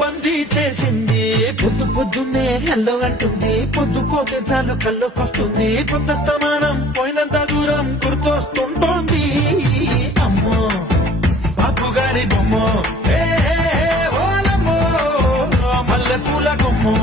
బందీ చేసింది. పొద్దు పొద్దున్నే హెల్లో అంటుంది, పొద్దు పోతే చాలు కళ్ళొకొస్తుంది. కొత్త స్థమానం పోయినంత దూరం గుర్తొస్తుంటోంది. అమ్మో బాపు గారి బొమ్మో, ఓలమ్మో మల్లె పూల కొమ్మో.